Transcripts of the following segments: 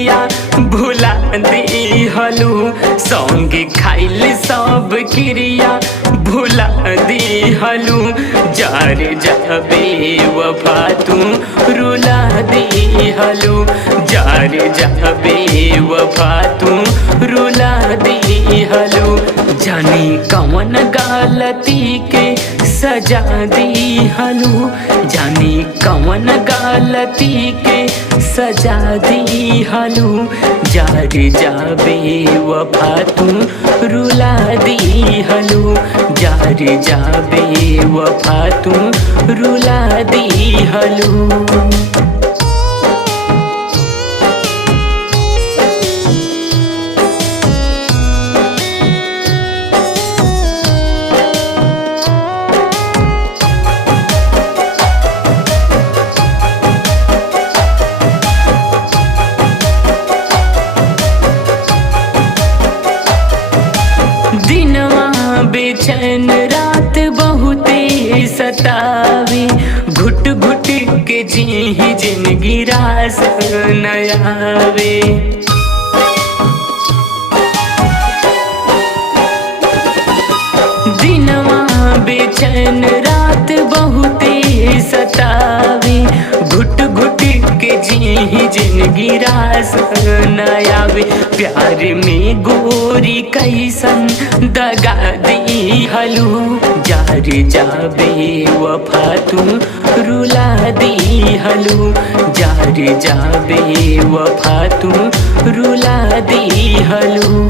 क्रिया भुला दिहलू, संगे खाइल सब क्रिया भुला दिहलू। जार जाबे वफा तू रुला दिहलू, जार जाबे वफा तू रुला दिहलू। जानी कौन गलती के सजा दिहलू, जानी कौन गलती के सजा दिहलू। जार जाबे वफा तू रुला दिहलू, जार जाबे वफा तू रुला दिहलू। दिनवा बेचैन रात बहुते सतावे, घुट घुट के जी जिंदगी रास नयावे। दिनवा बेचैन रात बहुते सतावे, घुट घुट के जी जिंदगी रास नयावे। प्यार में गोरी कैसन दगा दिहलू, जार जाबे वफा तू रुला दिहलू, जार जाबे वफा तू रुला दिहलू।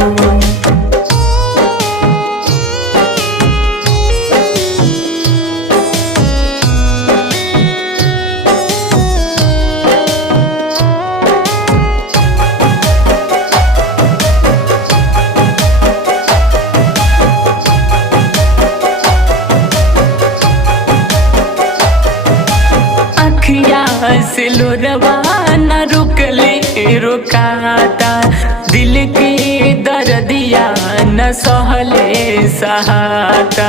अखिया से लोरवा न रुकले रुकाता, दिल के दर्दिया न सहले सहाता।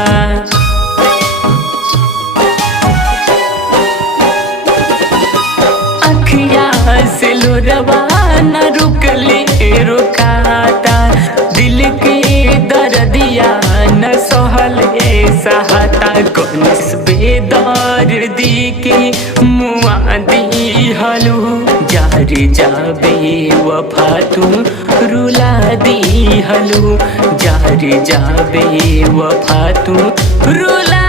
अखिया से लोरवा न रुकले रुकाता, दिल के दर्दिया न सहले सहाता। गणेश बेदर्दी के मुआ दिहलू, जार जाबे वफा तू रुला दिहलू, जार जाबे वफा तू रुला